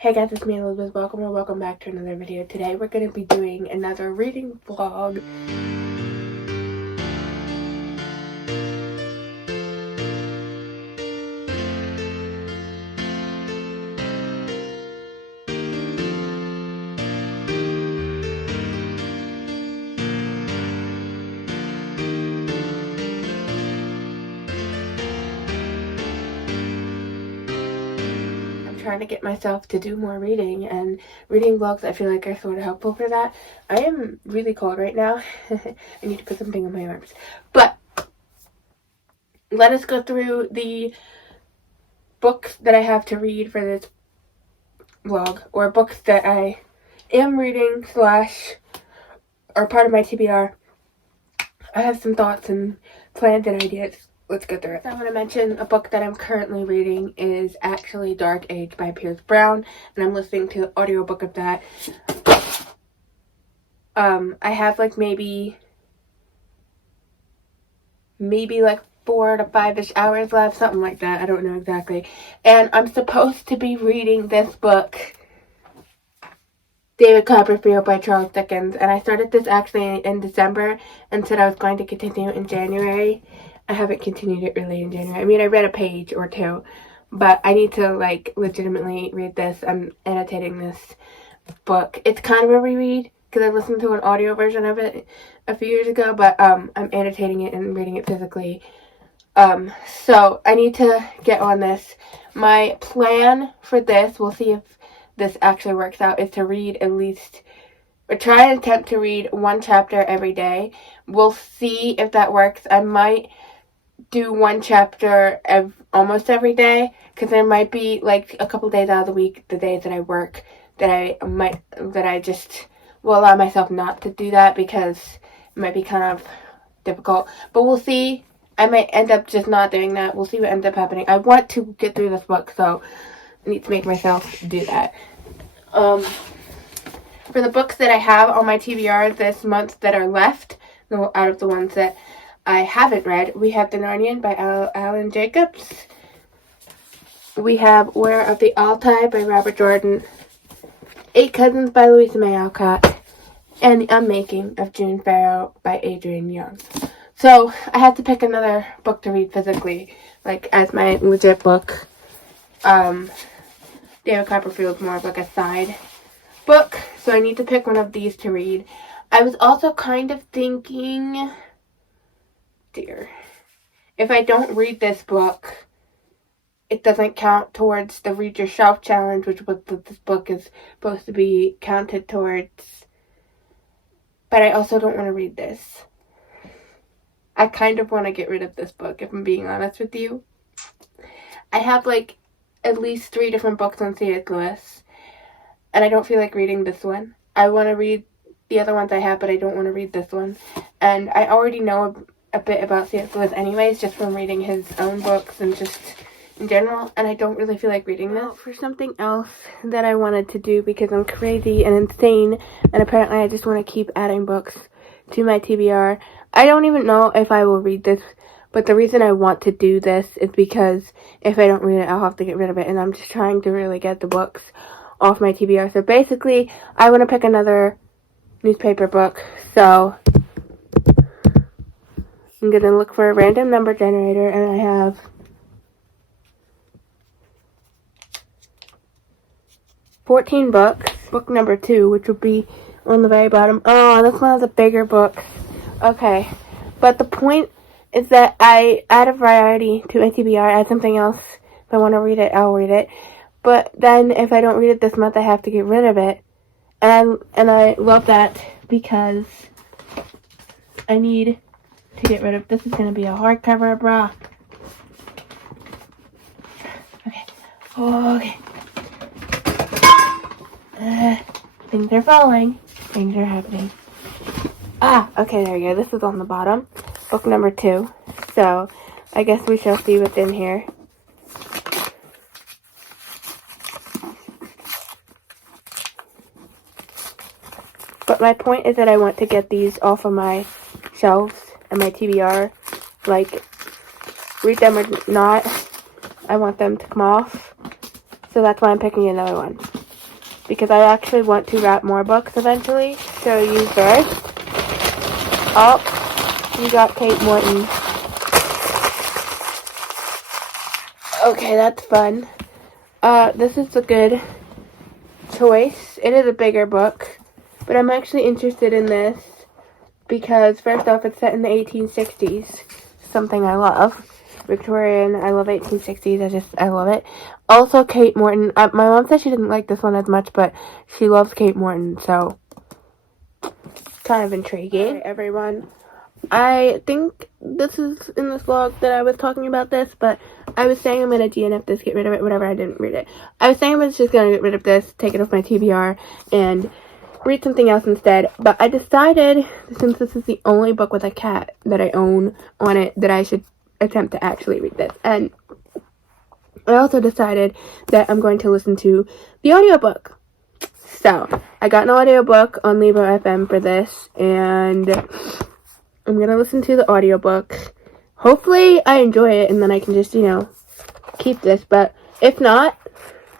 Hey guys, it's me Elizabeth. Welcome back to another video. Today we're going to be doing another reading vlog. Trying to get myself to do more reading, and reading vlogs I feel like are sort of helpful for that. I am really cold right now. I need to put something on my arms. But let us go through the books that I have to read for this vlog, or books that I am reading / are part of my TBR. I have some thoughts and plans and ideas. Let's go through it. I want to mention a book that I'm currently reading is actually Dark Age by Pierce Brown, and I'm listening to the audiobook of that. I have like maybe like 4 to 5-ish hours left, something like that. I don't know exactly. And I'm supposed to be reading this book, David Copperfield by Charles Dickens, and I started this actually in December and said I was going to continue in January. I haven't continued it really in January. I mean, I read a page or two, but I need to like legitimately read this. I'm annotating this book. It's kind of a reread because I listened to an audio version of it a few years ago, but I'm annotating it and reading it physically. So I need to get on this. My plan for this, we'll see if this actually works out, is to read at least, or try and attempt to read 1 chapter every day. We'll see if that works. I might do 1 chapter almost every day, because there might be like a couple days out of the week, the days that I work, that I just will allow myself not to do that because it might be kind of difficult. But we'll see. I might end up just not doing that. We'll see what ends up happening. I want to get through this book, so I need to make myself do that. For the books that I have on my TBR this month that are left, out of the ones that I haven't read, we have The Narnian by Alan Jacobs. We have Where of the Altai by Robert Jordan. 8 Cousins by Louisa May Alcott. And The Unmaking of June Farrow by Adrienne Young. So I had to pick another book to read physically, like as my legit book. David Copperfield is more of like a side book, so I need to pick one of these to read. I was also kind of thinking, if I don't read this book, it doesn't count towards the Read Your Shelf challenge, which was what this book is supposed to be counted towards. But I also don't want to read this. I kind of want to get rid of this book, if I'm being honest with you. I have like at least 3 different books on C.S. Lewis, and I don't feel like reading this one. I want to read the other ones I have, but I don't want to read this one. And I already know a bit about C.S. Lewis anyways, just from reading his own books and just in general, and I don't really feel like reading this. For something else that I wanted to do, because I'm crazy and insane, and apparently I just want to keep adding books to my TBR. I don't even know if I will read this, but the reason I want to do this is because if I don't read it, I'll have to get rid of it, and I'm just trying to really get the books off my TBR. So basically, I want to pick another newspaper book, so I'm going to look for a random number generator, and I have 14 books. Book number 2, which will be on the very bottom. Oh, this one has a bigger book. Okay, but the point is that I add a variety to my TBR, add something else. If I want to read it, I'll read it. But then if I don't read it this month, I have to get rid of it. And I love that because I need to get rid of, this is going to be a hardcover, brah. Okay. Things are falling. Things are happening. Okay, there we go. This is on the bottom. Book number 2. So, I guess we shall see what's in here. But my point is that I want to get these off of my shelves and my TBR. Like, read them or not, I want them to come off. So that's why I'm picking another one. because I actually want to wrap more books eventually. So you first. Oh, you got Kate Morton. Okay, that's fun. This is a good choice. It is a bigger book, but I'm actually interested in this because first off, it's set in the 1860s, something I love. Victorian, I love 1860s, I love it. Also, Kate Morton. My mom said she didn't like this one as much, but she loves Kate Morton, so kind of intriguing. Right, everyone. I think this is in this vlog that I was talking about this, but I was saying I'm going to DNF this, get rid of it, whatever, I didn't read it. I was saying I was just going to get rid of this, take it off my TBR, and read something else instead, but I decided, since this is the only book with a cat that I own on it, that I should attempt to actually read this. And I also decided that I'm going to listen to the audiobook. So, I got an audiobook on Libro FM for this, and I'm going to listen to the audiobook. Hopefully I enjoy it, and then I can just, keep this, but if not,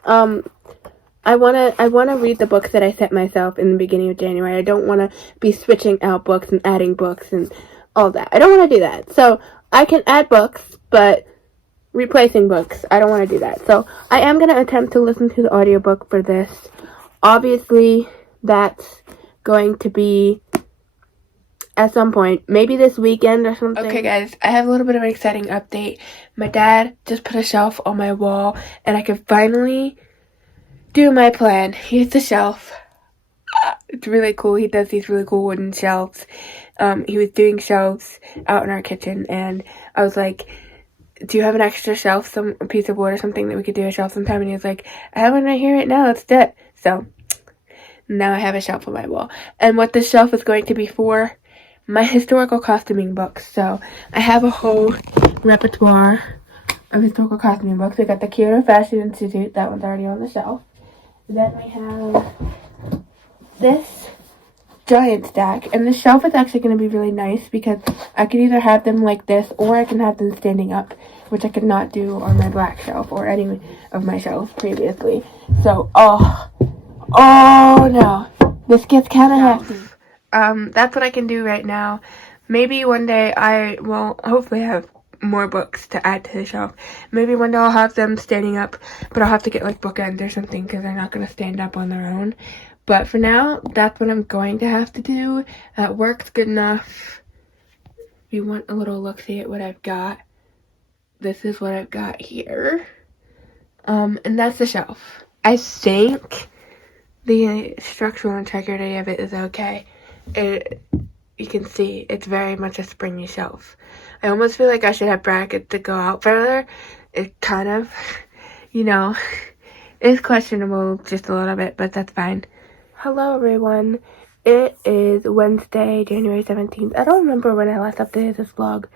I wanna read the books that I set myself in the beginning of January. I don't want to be switching out books and adding books and all that. I don't want to do that. So, I can add books, but replacing books, I don't want to do that. So, I am going to attempt to listen to the audiobook for this. Obviously, that's going to be at some point, maybe this weekend or something. Okay, guys, I have a little bit of an exciting update. My dad just put a shelf on my wall, and I can finally do my plan. Here's the shelf. It's really cool. He does these really cool wooden shelves. He was doing shelves out in our kitchen, and I was like, do you have an extra shelf, some piece of wood or something that we could do a shelf sometime? And he was like, I have one right here right now, let's do it. So, now I have a shelf on my wall. And what this shelf is going to be for, my historical costuming books. So, I have a whole repertoire of historical costuming books. We got the Kyoto Fashion Institute, that one's already on the shelf. Then we have this giant stack, and the shelf is actually going to be really nice because I could either have them like this or I can have them standing up, which I could not do on my black shelf or any of my shelves previously. So, oh no, this gets kind of hefty. That's what I can do right now. Maybe one day I will hopefully have more books to add to the shelf. Maybe one day I'll have them standing up, but I'll have to get like bookends or something because they're not going to stand up on their own. But for now, that's what I'm going to have to do. That works good enough. If you want a little look-see at what I've got, this is what I've got here. And that's the shelf. I think the structural integrity of it is okay. You can see it's very much a springy shelf. I almost feel like I should have brackets to go out further. It kind of, is questionable just a little bit, but that's fine. Hello everyone, it is Wednesday, January 17th. I don't remember when I last updated this vlog.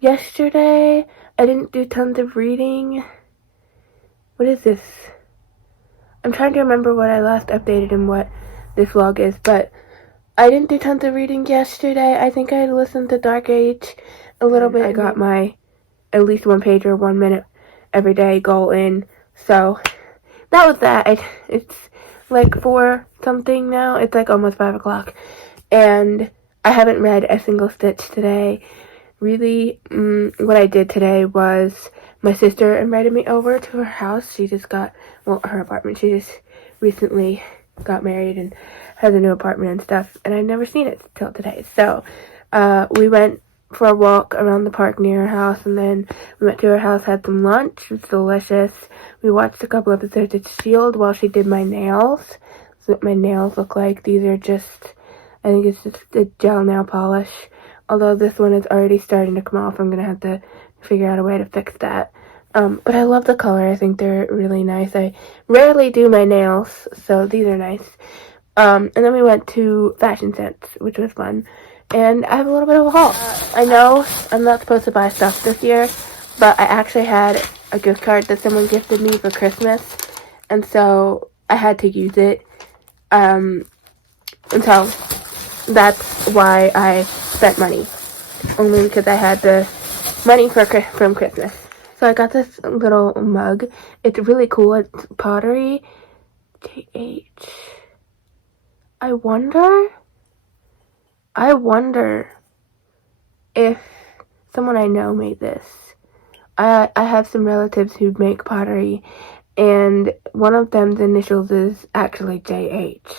Yesterday, I didn't do tons of reading. What is this? I'm trying to remember what I last updated and what this vlog is, but I didn't do tons of reading yesterday. I think I listened to Dark Age a little bit. I got my at least 1 page or 1 minute every day goal in, so that was that. It's like 4 something now. It's like almost 5 o'clock, and I haven't read a single stitch today. Really, what I did today was my sister invited me over to her house. She just got, her apartment. She just recently got married and has a new apartment and stuff, and I'd never seen it till today. So, we went for a walk around the park near her house, and then we went to her house, had some lunch. It was delicious. We watched a couple episodes of S.H.I.E.L.D. while she did my nails. That's what my nails look like. These are just, I think it's just a gel nail polish. Although this one is already starting to come off, I'm going to have to figure out a way to fix that. But I love the color. I think they're really nice. I rarely do my nails, so these are nice. And then we went to Fashion Sense, which was fun. And I have a little bit of a haul. I know I'm not supposed to buy stuff this year, but I actually had a gift card that someone gifted me for Christmas, and so I had to use it. And so that's why I spent money, only because I had the money from Christmas. So I got this little mug. It's really cool. It's pottery, JH. I wonder if someone I know made this. I have some relatives who make pottery, and one of them's initials is actually JH.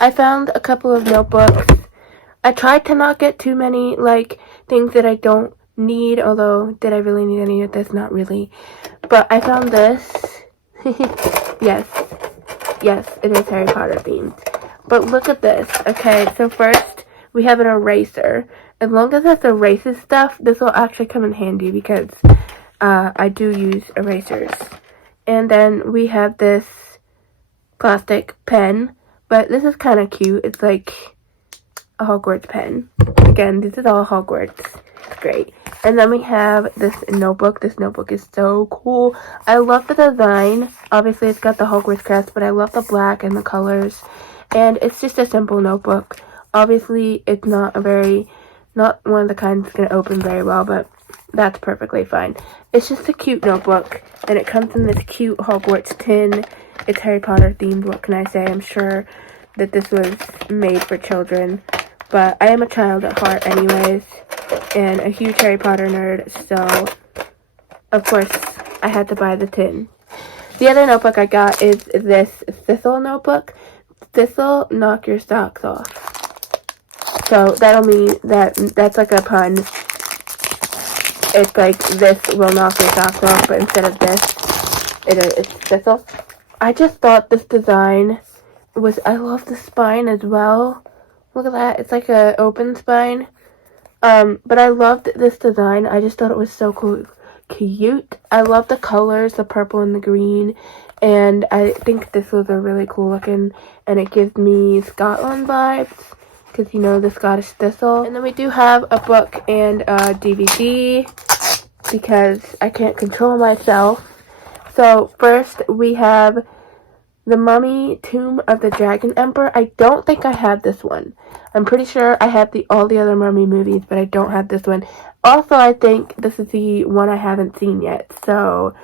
I found a couple of notebooks. I tried to not get too many, things that I don't need, although, did I really need any of this? Not really. But I found this. Yes, it is Harry Potter themed. But look at this. Okay, so first, we have an eraser. As long as this erases stuff, this will actually come in handy because I do use erasers. And then we have this plastic pen, but this is kind of cute. It's like a Hogwarts pen. Again, this is all Hogwarts. It's great. And then we have this notebook. This notebook is so cool. I love the design. Obviously, it's got the Hogwarts crest, but I love the black and the colors. And it's just a simple notebook. Obviously, it's not one of the kinds that's going to open very well, but that's perfectly fine. It's just a cute notebook, and it comes in this cute Hogwarts tin. It's Harry Potter themed, what can I say? I'm sure that this was made for children, but I am a child at heart anyways, and a huge Harry Potter nerd, so of course I had to buy the tin. The other notebook I got is this Thistle notebook. This'll knock your socks off. So that'll mean that's like a pun. It's like this will knock your socks off, but instead of this, it's Thistle. I just thought this design I love the spine as well. Look at that. It's like a open spine. But I loved this design. I just thought it was so cool. Cute. I love the colors, the purple and the green. And I think this was a really cool looking, and it gives me Scotland vibes. Because, the Scottish Thistle. And then we do have a book and a DVD. Because I can't control myself. So, first we have The Mummy, Tomb of the Dragon Emperor. I don't think I have this one. I'm pretty sure I have all the other Mummy movies, but I don't have this one. Also, I think this is the one I haven't seen yet. So,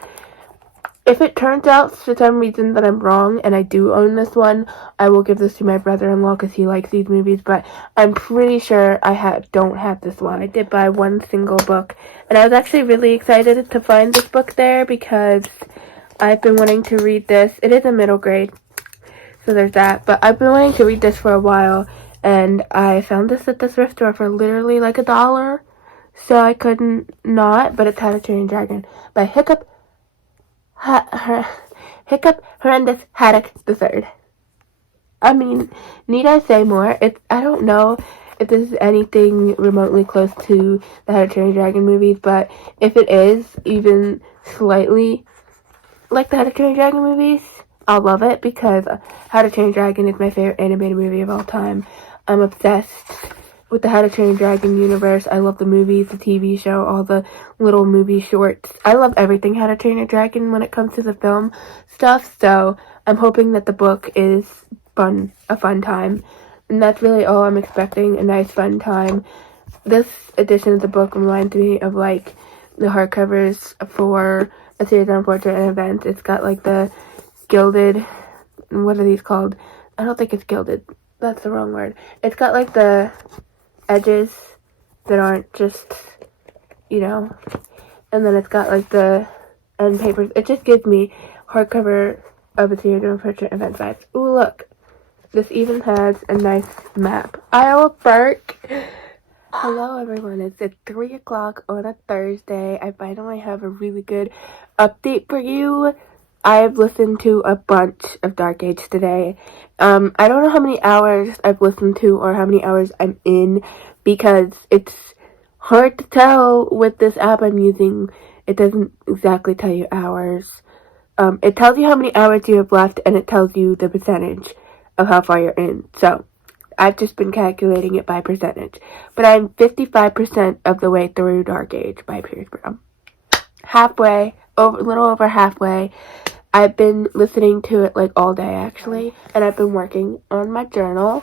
if it turns out for some reason that I'm wrong and I do own this one, I will give this to my brother-in-law because he likes these movies, but I'm pretty sure I don't have this one. I did buy one single book, and I was actually really excited to find this book there because I've been wanting to read this. It is a middle grade, so there's that, but I've been wanting to read this for a while, and I found this at the thrift store for literally like $1, so I couldn't not, but it's How to Train Your Dragon by Hiccup Horrendous Haddock III. I mean, need I say more? I don't know if this is anything remotely close to the How to Train Your Dragon movies, but if it is even slightly like the How to Train Your Dragon movies, I'll love it because How to Train Your Dragon is my favorite animated movie of all time. I'm obsessed with the How to Train Your Dragon universe. I love the movies, the TV show, all the little movie shorts. I love everything How to Train Your Dragon when it comes to the film stuff, so I'm hoping that the book is a fun time. And that's really all I'm expecting, a nice fun time. This edition of the book reminds me of the hardcovers for A Series of Unfortunate Events. It's got the gilded, what are these called? I don't think it's gilded. That's the wrong word. It's got the edges that aren't just, and then it's got the end papers. It just gives me hardcover of A Series of Unfortunate Events vibes. Ooh, look. This even has a nice map. Isle of Burke. Hello everyone, it's at 3 o'clock on a Thursday. I finally have a really good update for you. I've listened to a bunch of Dark Age today. I don't know how many hours I've listened to or how many hours I'm in because it's hard to tell with this app I'm using. It doesn't exactly tell you hours. It tells you how many hours you have left and it tells you the percentage of how far you're in. So, I've just been calculating it by percentage. But I'm 55% of the way through Dark Age by Pierce Brown. A little over halfway. I've been listening to it all day actually. And I've been working on my journal.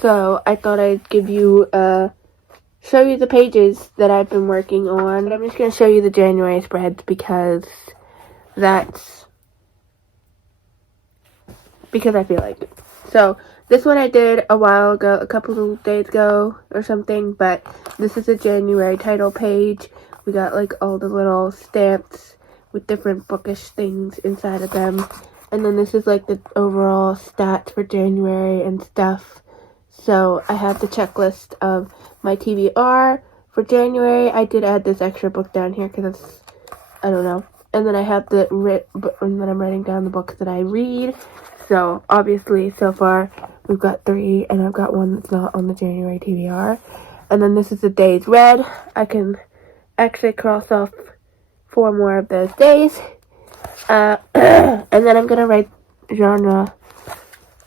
So, I thought I'd give you, show you the pages that I've been working on. But I'm just going to show you the January spreads because that's because I feel like it. So this one I did a while ago, a couple of days ago or something, but this is a January title page. We got like all the little stamps with different bookish things inside of them. And then this is like the overall stats for January and stuff. So I have the checklist of my TBR for January. I did add this extra book down here because it's, I don't know. And then I have and then I'm writing down the books that I read. So obviously so far we've got 3 and I've got one that's not on the January TBR. And then this is the days read. I can actually cross off 4 more of those days. And then I'm gonna write genre.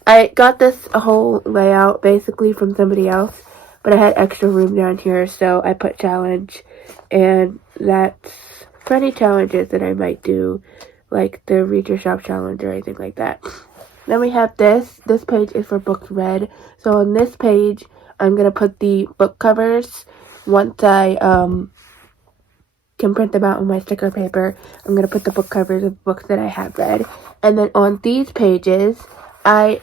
I got this whole layout basically from somebody else, but I had extra room down here, so I put challenge, and that's for any challenges that I might do, like the Read Your Shop challenge or anything like that. Then we have this. This page is for books read. So on this page, I'm gonna put the book covers. Once I can print them out on my sticker paper, I'm gonna put the book covers of books that I have read. And then on these pages, I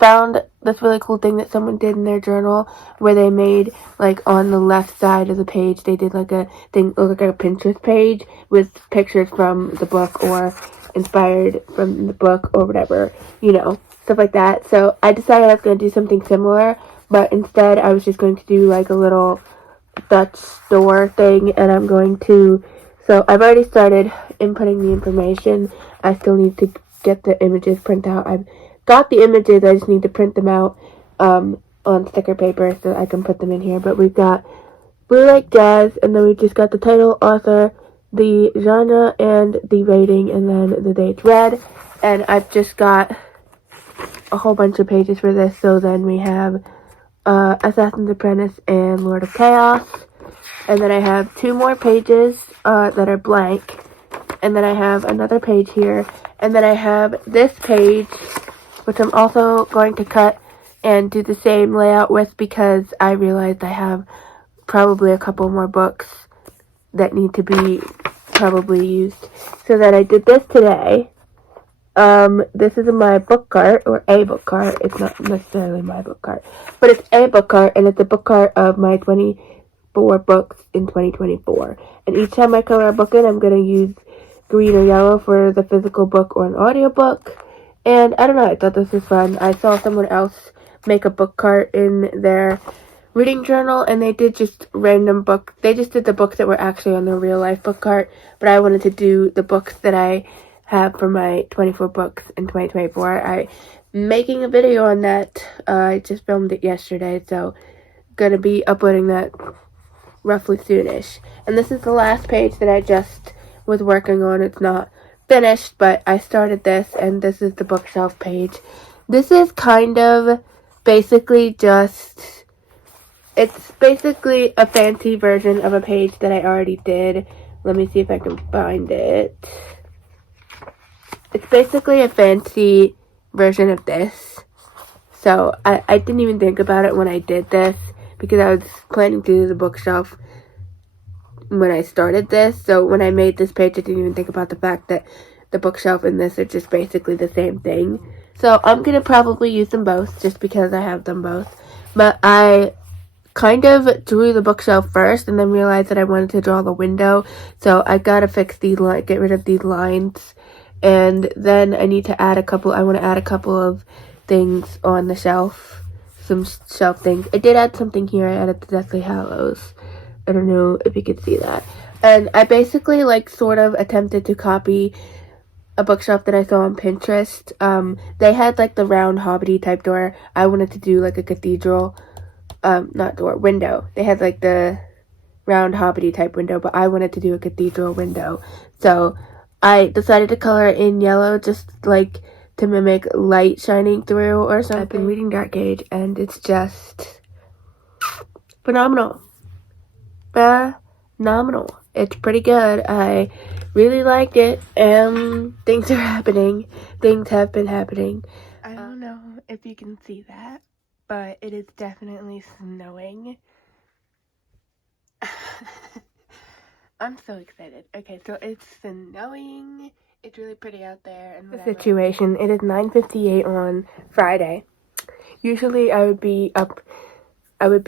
found this really cool thing that someone did in their journal where they made, like, on the left side of the page, they did like a thing, like a Pinterest page with pictures from the book or inspired from the book or whatever, you know, stuff like that. So I decided I was going to do something similar, but instead I was just going to do like a little Dutch store thing, and I'm going to, so I've already started inputting the information. I still need to get the images printed out. I've got the images, I just need to print them out on sticker paper so I can put them in here. But we've got Blue Like Jazz, and then we've just got the title, author, the genre, and the rating, and then the dates read. And I've just got a whole bunch of pages for this. So then we have Assassin's Apprentice and Lord of Chaos. And then I have 2 more pages that are blank. And then I have another page here. And then I have this page, which I'm also going to cut and do the same layout with because I realized I have probably a couple more books that need to be probably used. So that I did this today. This is my book cart, or a book cart. It's not necessarily my book cart, but it's a book cart, and it's a book cart of my 24 books in 2024. And each time I color a book in, I'm going to use green or yellow for the physical book or an audiobook. And I don't know, I thought this was fun. I saw someone else make a book cart in their reading journal, and they did just random books. They just did the books that were actually on their real life book cart, but I wanted to do the books that I have for my 24 books in 2024. I'm making a video on that. I just filmed it yesterday, so gonna be uploading that roughly soonish. And this is the last page that I just was working on. It's not finished, but I started this, and this is the bookshelf page. This is kind of basically just, it's basically a fancy version of a page that I already did. Let me see if I can find it. It's basically a fancy version of this. So I didn't even think about it when I did this because I was planning to do the bookshelf when I started this. So when I made this page, I didn't even think about the fact that the bookshelf and this are just basically the same thing. So I'm going to probably use them both just because I have them both. But I kind of drew the bookshelf first and then realized that I wanted to draw the window. So I got to fix these lines, get rid of these lines. And then I need to add I want to add a couple of things on the shelf. Some shelf things. I did add something here. I added the Deathly Hallows. I don't know if you could see that. And I basically sort of attempted to copy a bookshelf that I saw on Pinterest. They had the round hobbity type door. I wanted to do a cathedral, not door, window. They had the round hobbity type window, but I wanted to do a cathedral window. So I decided to color it in yellow just to mimic light shining through or something. I've been reading Dark Age and it's just phenomenal. Phenomenal. It's pretty good. I really like it, and things are happening. Things have been happening. I don't know if you can see that, but it is definitely snowing. I'm so excited. Okay, so it's snowing It's really pretty out there. And the situation, it is 9:58 on Friday. Usually I would be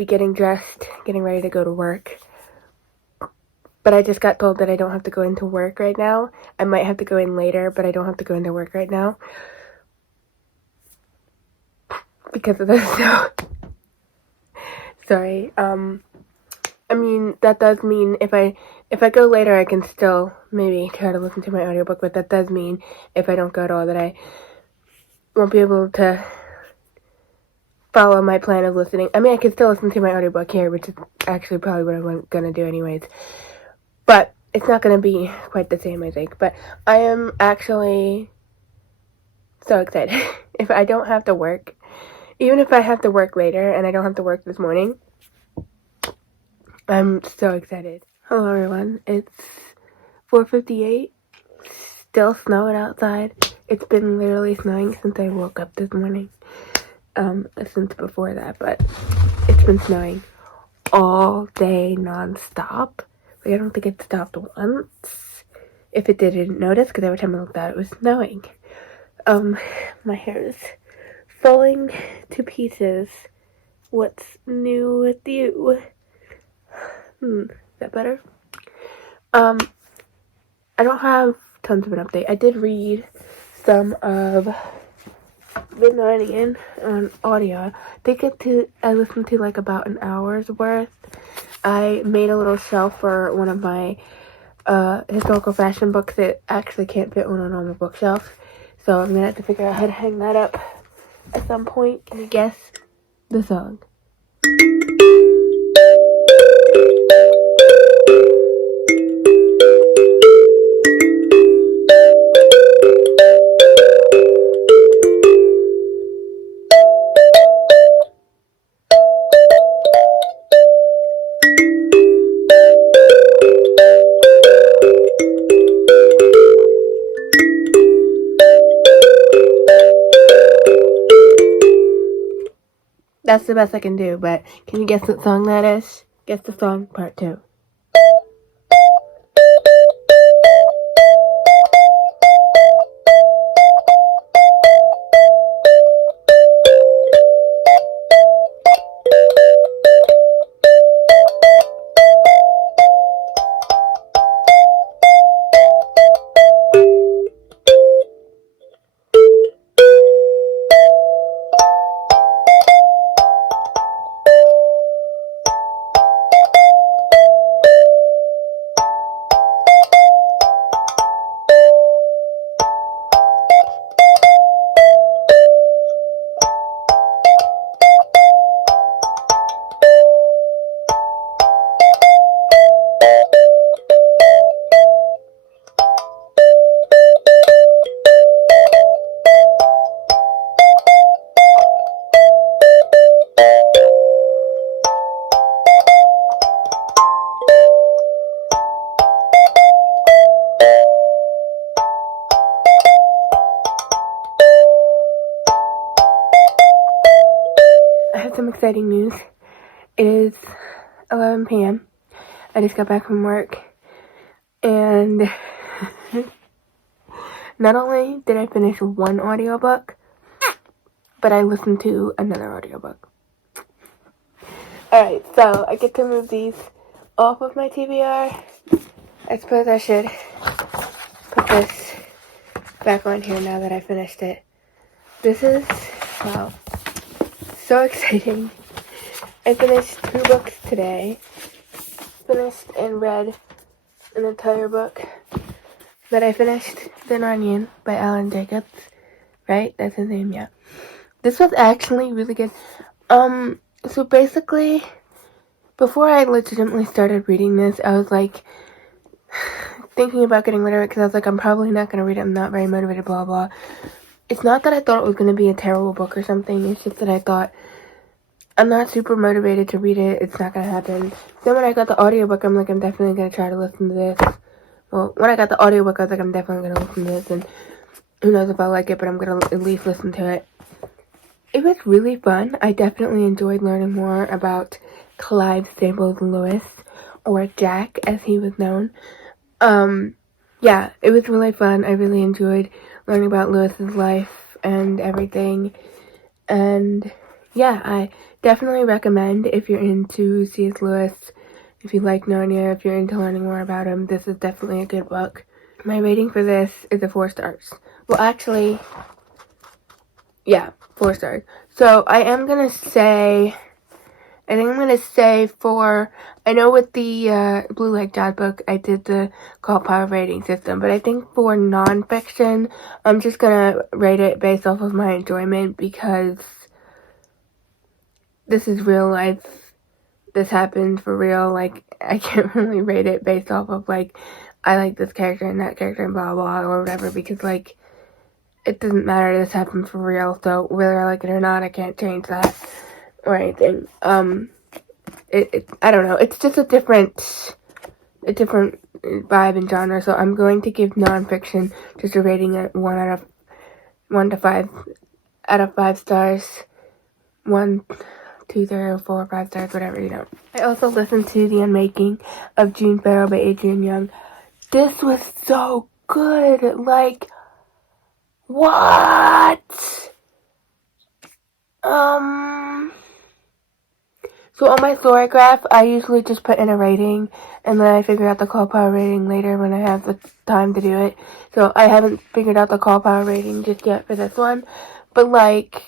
getting dressed, getting ready to go to work. But I just got told that I don't have to go into work right now. I might have to go in later, but I don't have to go into work right now. Because of the snow. Sorry. I mean, that does mean if I go later, I can still maybe try to listen to my audiobook, but that does mean if I don't go at all that I won't be able to follow my plan of listening. I mean, I can still listen to my audiobook here, which is actually probably what I'm going to do anyways. But it's not going to be quite the same, I think. But I am actually so excited. If I don't have to work, even if I have to work later and I don't have to work this morning, I'm so excited. Hello everyone, it's 4:58, still snowing outside. It's been literally snowing since I woke up this morning, since before that, but it's been snowing all day non-stop. Like, I don't think it stopped once. If it did, I didn't notice, because every time I looked out, it was snowing. My hair is falling to pieces. What's new with you? Is that better? I don't have tons of an update. I did read some of The Narnian on audio. I listened to like about an hour's worth. I made a little shelf for one of my historical fashion books that actually can't fit on a normal bookshelf. So I'm gonna have to figure out how to hang that up at some point. Can you guess the song? That's the best I can do, but can you guess what song that is? Guess the song, part 2. I have some exciting news. It is 11 p.m. I just got back from work, and not only did I finish one audiobook, but I listened to another audiobook. Alright, so I get to move these off of my TBR. I suppose I should put this back on here now that I finished it. This is, wow, so exciting. I finished 2 books today. Finished and read an entire book. But I finished The Narnian by Alan Jacobs. Right? That's his name, yeah. This was actually really good. So basically, before I legitimately started reading this, I was like, thinking about getting rid of it, because I was like, I'm probably not going to read it, I'm not very motivated, blah, blah. It's not that I thought it was going to be a terrible book or something, it's just that I thought, I'm not super motivated to read it, it's not going to happen. Then when I got the audiobook, I'm like, I'm definitely going to try to listen to this. Well, when I got the audiobook, I was like, I'm definitely going to listen to this, and who knows if I like it, but I'm going to at least listen to it. It was really fun. I definitely enjoyed learning more about Clive Staples Lewis, or Jack, as he was known. yeah, it was really fun. I really enjoyed learning about Lewis's life and everything. And yeah, I definitely recommend if you're into C.S. Lewis, if you like Narnia, if you're into learning more about him, this is definitely a good book. My rating for this is a 4 stars. Well, actually, yeah, 4 stars. So I think I'm gonna say I know with the Blue Lake Dad book, I did the Call Power rating system, but I think for nonfiction, I'm just gonna rate it based off of my enjoyment because this is real life. This happened for real. Like, I can't really rate it based off of, like, I like this character and that character and blah, blah, or whatever, because, like, it doesn't matter. This happened for real, so whether I like it or not, I can't change that or anything. I don't know. It's just a different vibe and genre, so I'm going to give nonfiction just a rating at 1 to 5 out of 5 stars. 1, 2, 3, 4, 5 stars, whatever, you know. I also listened to The Unmaking of June Farrow by Adrian Young. This was so good. Like, what? So on my story graph, I usually just put in a rating, and then I figure out the call power rating later when I have the time to do it. So I haven't figured out the call power rating just yet for this one. But, like,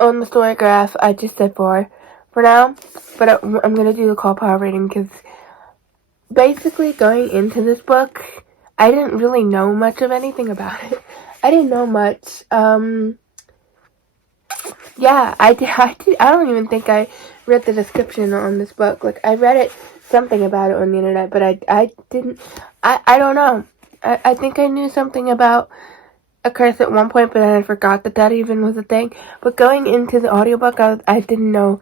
on the story graph, I just said 4 for now. But I'm going to do the call power rating because basically going into this book, I didn't really know much of anything about it. I didn't know much. Yeah, I did. I don't even think I read the description on this book. Like, I read something about it on the internet, but I didn't. I don't know. I think I knew something about a curse at one point, but then I forgot that even was a thing. But going into the audiobook, I didn't know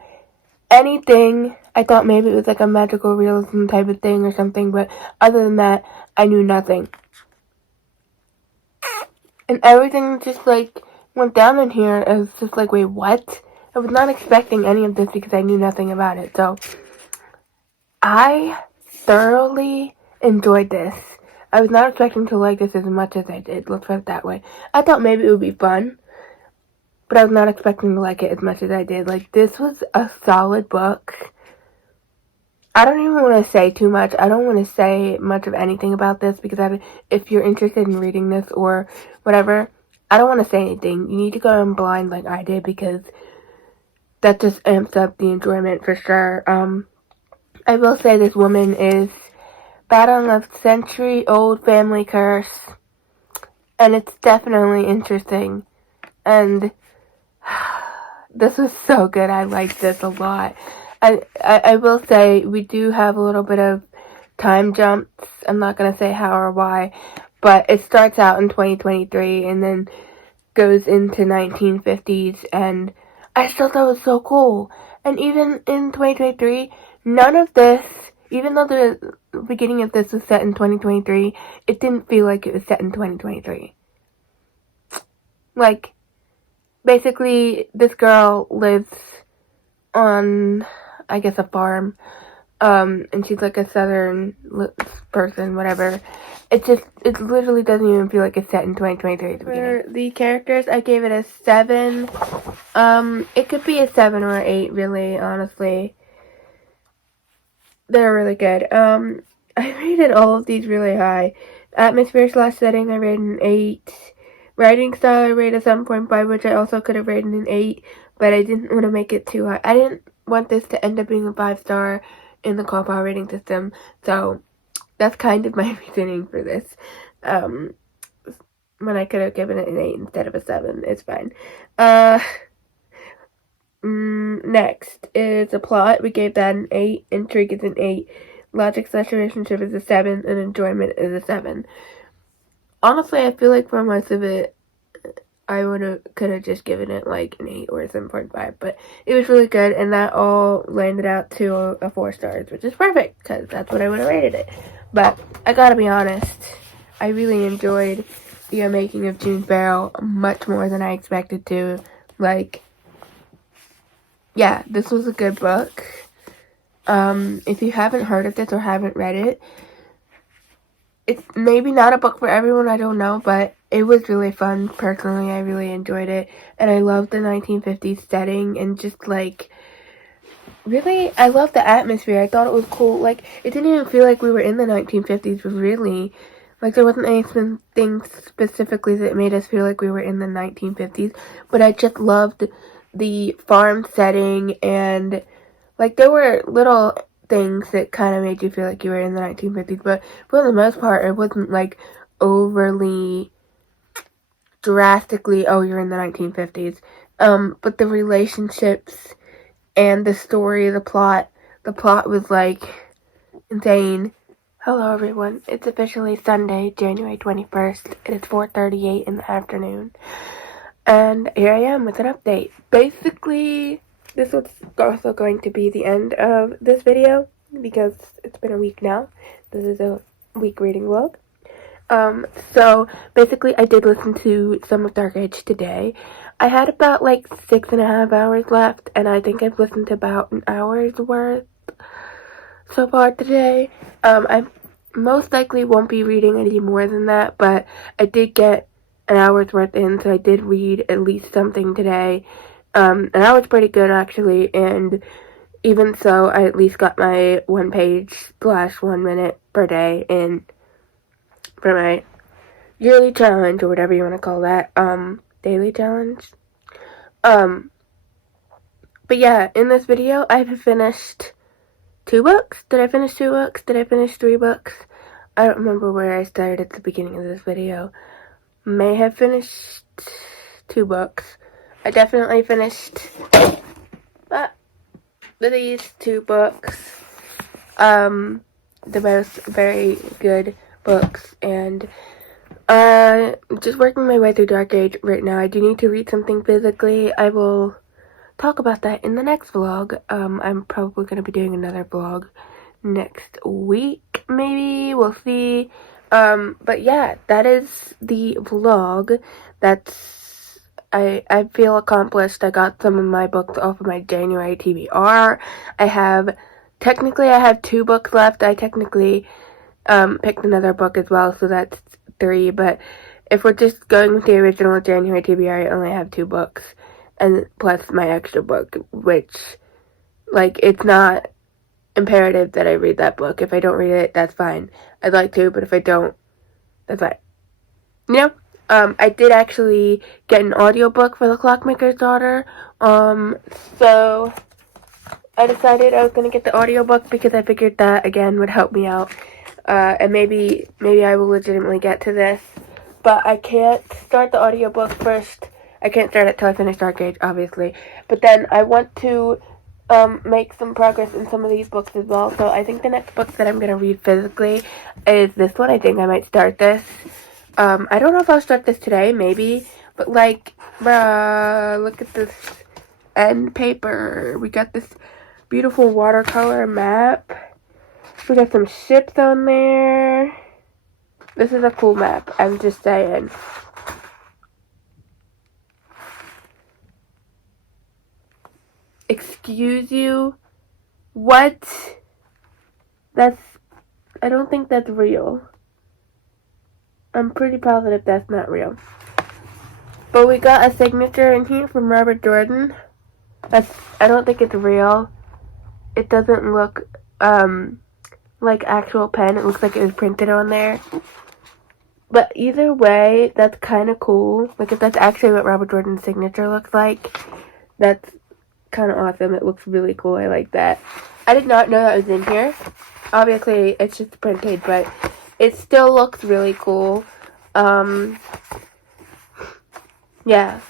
anything. I thought maybe it was like a magical realism type of thing or something, but other than that, I knew nothing. And everything just, like, went down in here. I was just like, wait, what? I was not expecting any of this because I knew nothing about it. So, I thoroughly enjoyed this. I was not expecting to like this as much as I did. Let's put it that way. I thought maybe it would be fun, but I was not expecting to like it as much as I did. Like, this was a solid book. I don't even want to say too much. I don't want to say much of anything about this because if you're interested in reading this or whatever, I don't want to say anything. You need to go in blind like I did because that just amps up the enjoyment for sure. I will say this woman is battling a century-old family curse, and it's definitely interesting. And this was so good. I liked this a lot. I will say we do have a little bit of time jumps. I'm not going to say how or why, but it starts out in 2023 and then goes into 1950s, and I still thought it was so cool. And even in 2023, none of this, even though the beginning of this was set in 2023, it didn't feel like it was set in 2023. Like, basically, this girl lives on, I guess, a farm, and she's like a southern person, whatever. It literally doesn't even feel like it's set in 2023 at the beginning. For the characters, I gave it a 7. It could be a 7 or an 8, really, honestly. They're really good. I rated all of these really high. Atmosphere/setting, I rated an 8. Writing style, I rated a 7.5, which I also could have rated an 8, but I didn't want to make it too high. I didn't want this to end up being a 5-star in the call power rating system, so that's kind of my reasoning for this. When I could have given it an 8 instead of a 7, it's fine. Next is a plot. We gave that an 8. Intrigue is an 8. Logic/relationship is a 7, and enjoyment is a 7. Honestly, I feel like for most of it, I could have just given it like an 8 or a 7.5, but it was really good, and that all landed out to a 4 stars, which is perfect, because that's what I would have rated it. But I gotta be honest, I really enjoyed the making of June Farrow much more than I expected to. Like, yeah, this was a good book. If you haven't heard of this or haven't read it, it's maybe not a book for everyone, I don't know, but it was really fun. Personally, I really enjoyed it, and I loved the 1950s setting, and just like, really, I loved the atmosphere. I thought it was cool. Like, it didn't even feel like we were in the 1950s, really. Like, there wasn't anything specifically that made us feel like we were in the 1950s, but I just loved the farm setting, and, like, there were little things that kind of made you feel like you were in the 1950s, but for the most part, it wasn't, like, overly drastically, oh, you're in the 1950s. But the relationships and the story, the plot was, like, insane. Hello, everyone. It's officially Sunday, January 21st. It is 4:38 in the afternoon. And here I am with an update. Basically, this was also going to be the end of this video because it's been a week now. This is a week reading vlog. So basically I did listen to some of Dark Age today. I had about like 6.5 hours left, and I think I've listened to about an hour's worth so far today. I most likely won't be reading any more than that, but I did get an hour's worth in, so I did read at least something today. And that was pretty good, actually, and even so, I at least got my 1 page / 1 minute per day in for my yearly challenge, or whatever you want to call that, daily challenge. But yeah, in this video, I've finished 2 books. Did I finish 2 books? Did I finish 3 books? I don't remember where I started at the beginning of this video. May have finished 2 books. I definitely finished these 2 books. They're both very good books, and just working my way through Dark Age right now. I do need to read something physically. I will talk about that in the next vlog. I'm probably going to be doing another vlog next week, maybe. We'll see. But yeah, that is the vlog. I feel accomplished. I got some of my books off of my January TBR. I have 2 books left. I technically picked another book as well, so that's 3, but if we're just going with the original January TBR, I only have 2 books, and plus my extra book, which, like, it's not imperative that I read that book. If I don't read it, that's fine. I'd like to, but if I don't, that's fine. You know? I did actually get an audiobook for The Clockmaker's Daughter, so I decided I was going to get the audiobook because I figured that, again, would help me out. And maybe I will legitimately get to this, but I can't start the audiobook first. I can't start it till I finish Dark Age, obviously. But then I want to make some progress in some of these books as well. So I think the next book that I'm going to read physically is this one. I think I might start this. I don't know if I'll start this today, maybe. But like, look at this end paper. We got this beautiful watercolor map. We got some ships on there. This is a cool map, I'm just saying. Excuse you? What? I don't think that's real. I'm pretty positive that's not real. But we got a signature in here from Robert Jordan. I don't think it's real. It doesn't look, like actual pen. It looks like it was printed on there. But either way, that's kind of cool. Like, if that's actually what Robert Jordan's signature looks like, that's kind of awesome. It looks really cool. I like that. I did not know that was in here. Obviously, it's just printed, but it still looks really cool. Yeah.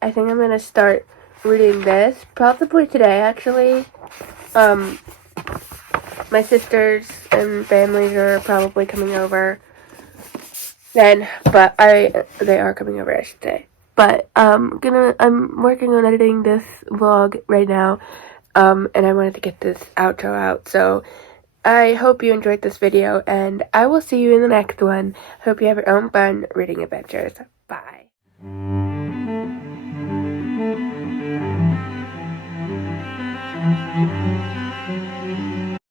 I think I'm going to start reading this. Probably today, actually. My sisters and families are probably coming over then, but they are coming over, I should say. But I'm working on editing this vlog right now, and I wanted to get this outro out. So I hope you enjoyed this video, and I will see you in the next one. Hope you have your own fun reading adventures. Bye.